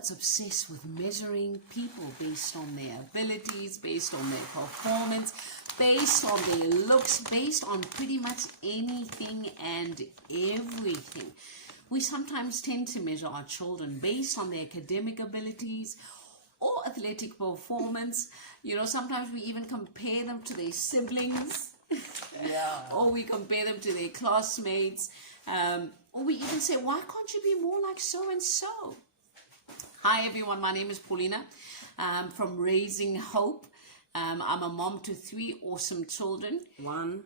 that's obsessed with measuring people based on their abilities, based on their performance, based on their looks, based on pretty much anything and everything. We sometimes tend to measure our children based on their academic abilities or athletic performance. You know, sometimes we even compare them to their siblings. Yeah. Or we compare them to their classmates. Or we even say, why can't you be more like so-and-so? Hi, everyone. My name is Paulina from Raising Hope. I'm a mom to 3 awesome children. 1,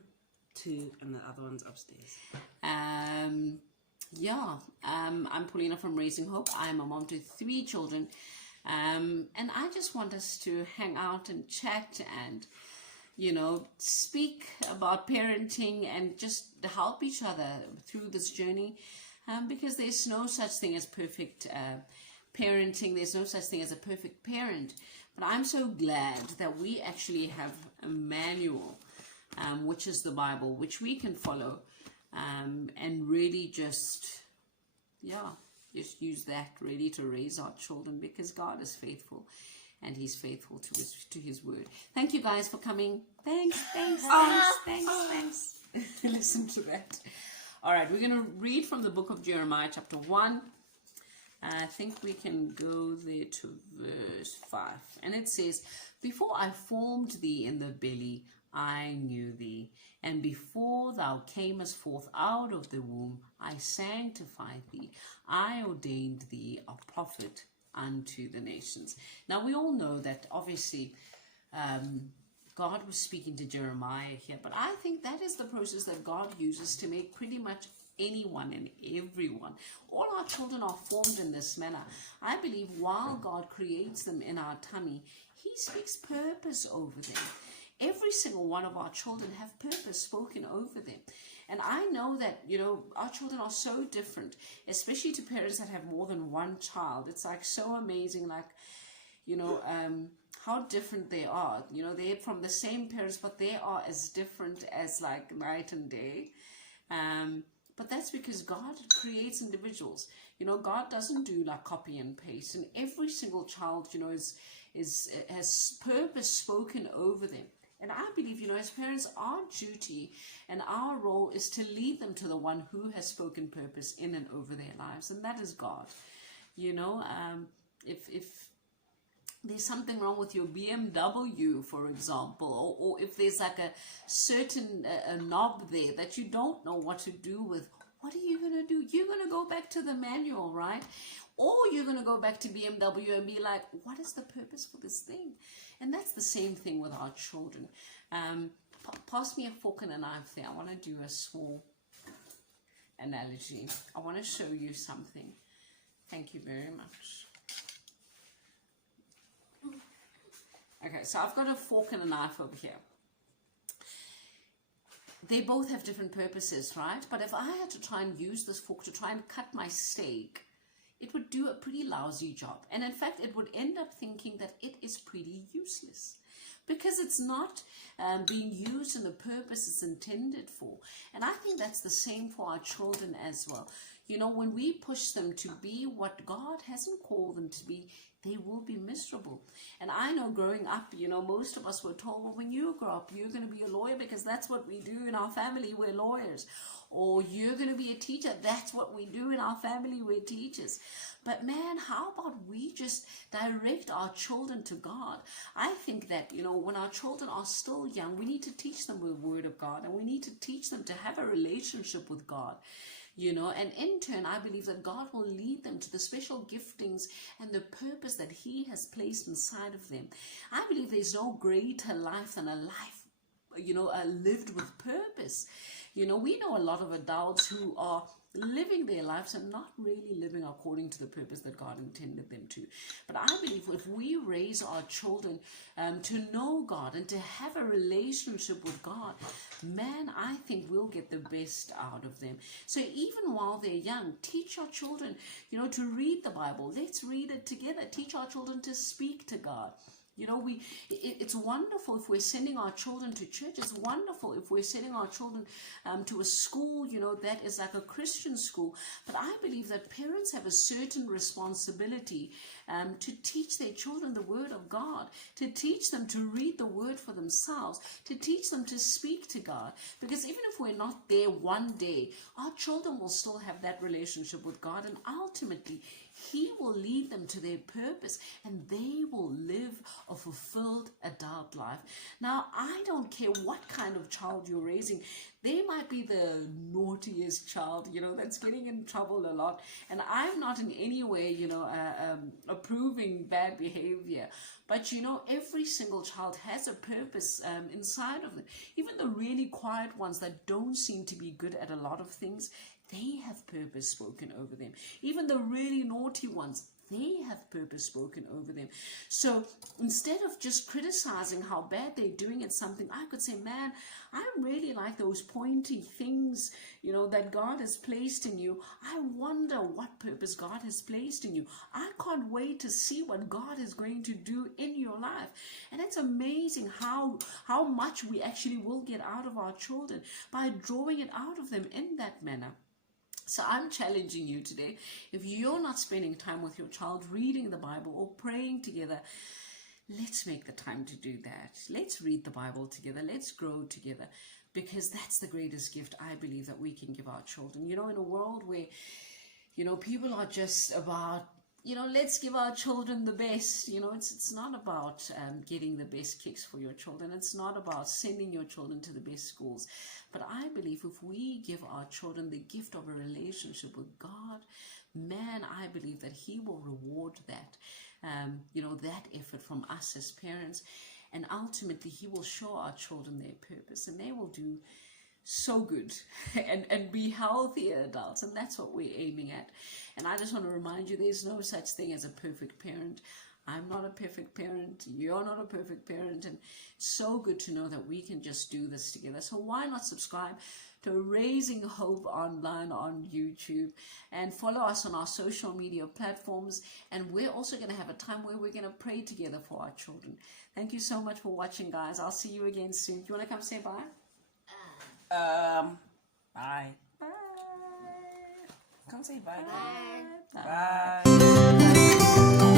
2, and the other one's upstairs. I'm Paulina from Raising Hope. I'm a mom to 3 children. And I just want us to hang out and chat and, you know, speak about parenting and just help each other through this journey, because there's no such thing as perfect parenting. There's no such thing as a perfect parent. But I'm so glad that we actually have a manual, which is the Bible, which we can follow, and really just use that really to raise our children, because God is faithful. And He's faithful to His word. Thank you guys for coming. Thanks. Listen to that. All right, we're going to read from the book of Jeremiah, chapter 1. I think we can go there to verse 5. And it says, before I formed thee in the belly, I knew thee. And before thou camest forth out of the womb, I sanctified thee. I ordained thee a prophet unto the nations. Now we all know that obviously God was speaking to Jeremiah here, but I think that is the process that God uses to make pretty much anyone and everyone. All our children are formed in this manner. I believe while God creates them in our tummy, He speaks purpose over them. Every single one of our children have purpose spoken over them. And I know that, you know, our children are so different, especially to parents that have more than one child. It's like so amazing, like, you know, how different they are. You know, they're from the same parents, but they are as different as like night and day. But that's because God creates individuals. You know, God doesn't do like copy and paste. And every single child, you know, has purpose spoken over them. And I believe, you know, as parents, our duty and our role is to lead them to the one who has spoken purpose in and over their lives. And that is God. You know, if there's something wrong with your BMW, for example, or if there's like a certain a knob there that you don't know what to do with, what are you going to do? You're going to go back to the manual, right? Or you're going to go back to BMW and be like, what is the purpose for this thing? And that's the same thing with our children. Pass me a fork and a knife there. I want to do a small analogy. I want to show you something. Thank you very much. Okay, so I've got a fork and a knife over here. They both have different purposes, right? But if I had to try and use this fork to try and cut my steak, it would do a pretty lousy job. And in fact, it would end up thinking that it is pretty useless because it's not being used in the purpose it's intended for. And I think that's the same for our children as well. You know, when we push them to be what God hasn't called them to be, they will be miserable. And I know growing up, you know, most of us were told, well, when you grow up, you're going to be a lawyer because that's what we do in our family, we're lawyers. Or you're going to be a teacher, that's what we do in our family, we're teachers. But man, how about we just direct our children to God? I think that, you know, when our children are still young, we need to teach them the Word of God, and we need to teach them to have a relationship with God. You know, and in turn, I believe that God will lead them to the special giftings and the purpose that He has placed inside of them. I believe there's no greater life than a life, you know, lived with purpose. You know, we know a lot of adults who are living their lives and not really living according to the purpose that God intended them to. But I believe if we raise our children to know God and to have a relationship with God, man, I think we'll get the best out of them. So even while they're young, teach our children, you know, to read the Bible. Let's read it together. Teach our children to speak to God. You know, it's wonderful if we're sending our children to church. It's wonderful if we're sending our children to a school, you know, that is like a Christian school. But I believe that parents have a certain responsibility to teach their children the Word of God, to teach them to read the Word for themselves, to teach them to speak to God. Because even if we're not there one day, our children will still have that relationship with God, and ultimately He will lead them to their purpose, and they will live a fulfilled adult life. Now, I don't care what kind of child you're raising. They might be the naughtiest child, you know, that's getting in trouble a lot. And I'm not in any way, you know, approving bad behavior. But, you know, every single child has a purpose inside of them. Even the really quiet ones that don't seem to be good at a lot of things, they have purpose spoken over them. Even the really naughty ones, they have purpose spoken over them. So instead of just criticizing how bad they're doing at something, I could say, man, I really like those pointy things, you know, that God has placed in you. I wonder what purpose God has placed in you. I can't wait to see what God is going to do in your life. And it's amazing how much we actually will get out of our children by drawing it out of them in that manner. So I'm challenging you today, if you're not spending time with your child reading the Bible or praying together, let's make the time to do that. Let's read the Bible together. Let's grow together, because that's the greatest gift I believe that we can give our children. You know, in a world where, you know, people are just about, you know, let's give our children the best. You know, it's not about getting the best kicks for your children. It's not about sending your children to the best schools. But I believe if we give our children the gift of a relationship with God, man, I believe that He will reward that, you know, that effort from us as parents. And ultimately, He will show our children their purpose, and they will do so good and be healthier adults. And that's what we're aiming at. And I just want to remind you, there's no such thing as a perfect parent. I'm not a perfect parent. You're not a perfect parent. And it's so good to know that we can just do this together. So why not subscribe to Raising Hope Online on YouTube and follow us on our social media platforms. And we're also going to have a time where we're going to pray together for our children. Thank you so much for watching, guys. I'll see you again soon. Do you want to come say bye? Bye. Bye. Come say bye. Bye. Bye.